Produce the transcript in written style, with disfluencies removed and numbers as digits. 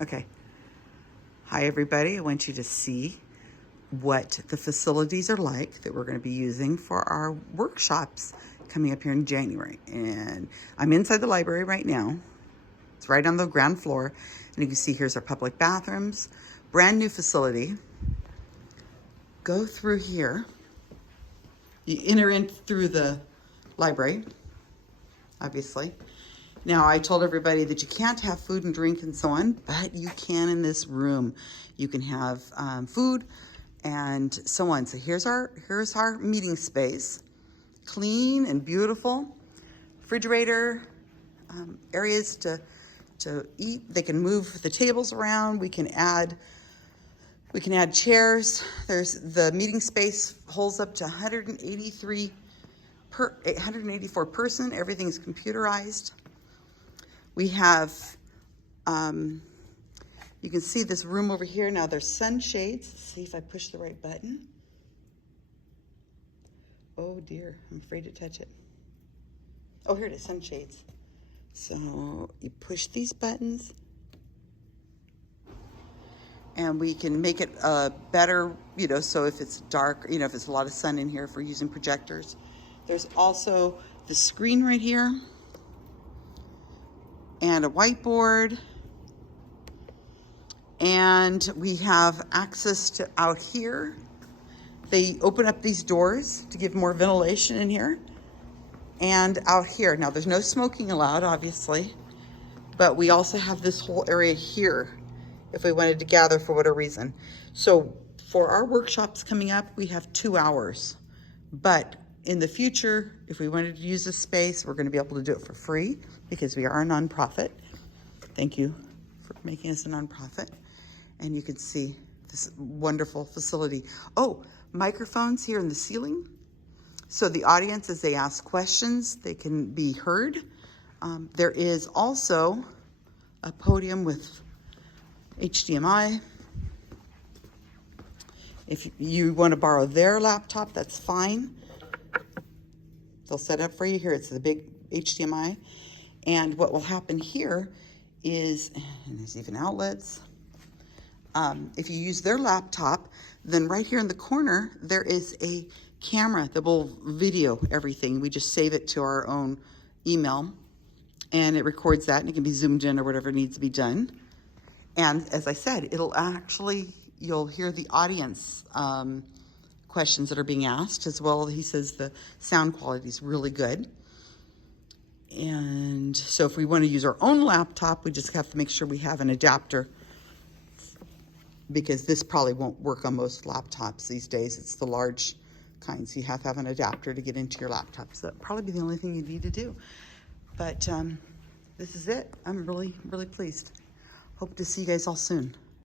Okay. Hi, everybody. I want you to see what the facilities are like that we're going to be using for our workshops coming up here in January. And I'm inside the library right now. It's right on the ground floor. And you can see here's our public bathrooms. Brand new facility. Go through here. You enter in through the library, obviously. Now, I told everybody that you can't have food and drink and so on, but you can in this room. You can have food and so on. So here's our meeting space. Clean and beautiful. Refrigerator, areas to eat. They can move the tables around. We can add chairs. The meeting space holds up to 184 person. Everything's computerized. We have, you can see this room over here. Now there's sunshades. Let's see if I push the right button. Oh dear, I'm afraid to touch it. Oh, here it is, sunshades. So you push these buttons and we can make it better, so if it's dark, if it's a lot of sun in here, if we're using projectors. There's also the screen right here and a whiteboard. And we have access to out here. They open up these doors to give more ventilation in here. And out here, now there's no smoking allowed, obviously, but we also have this whole area here if we wanted to gather for whatever reason. So for our workshops coming up, we have 2 hours. But in the future, if we wanted to use this space, we're going to be able to do it for free because we are a nonprofit. Thank you for making us a nonprofit. And you can see this wonderful facility. Oh, microphones here in the ceiling. So the audience, as they ask questions, they can be heard. There is also a podium with HDMI. If you want to borrow their laptop, that's fine. They'll set up for you. Here, it's the big HDMI. And what will happen here is, and there's even outlets. If you use their laptop, then right here in the corner, there is a camera that will video everything. We just save it to our own email and it records that and it can be zoomed in or whatever needs to be done. And as I said, you'll hear the audience questions that are being asked as well. He says the sound quality is really good. And so if we want to use our own laptop, we just have to make sure we have an adapter because this probably won't work on most laptops these days. It's the large kinds. You have to have an adapter to get into your laptop. So that'll probably be the only thing you need to do. But this is it. I'm really, really pleased. Hope to see you guys all soon.